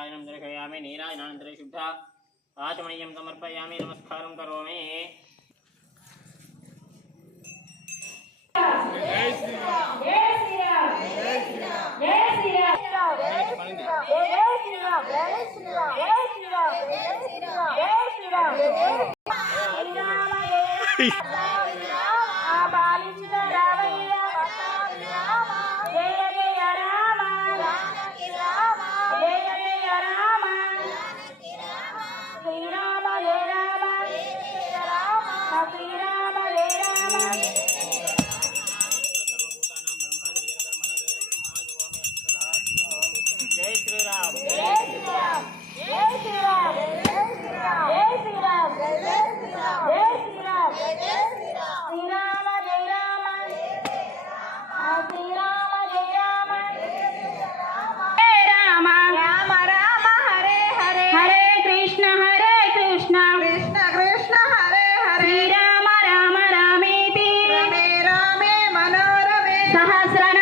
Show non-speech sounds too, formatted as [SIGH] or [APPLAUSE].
नीराजनं दर्शयामि नीराजनानन्तरे शुद्धा आचमनीयं समर्पयामि नमस्कारं करोमि। Yeah. [LAUGHS] [LAUGHS] [LAUGHS] శ్రీరామ్ శ్రీరామ జయ రామ శ్రీరామ జయ రామ జయ రామ రామ రామ హరే హరే హరే కృష్ణ హరే కృష్ణ కృష్ణ కృష్ణ హరే హరే శ్రీరామ రామ రామేతి రమే మనోరమే. సహస్రన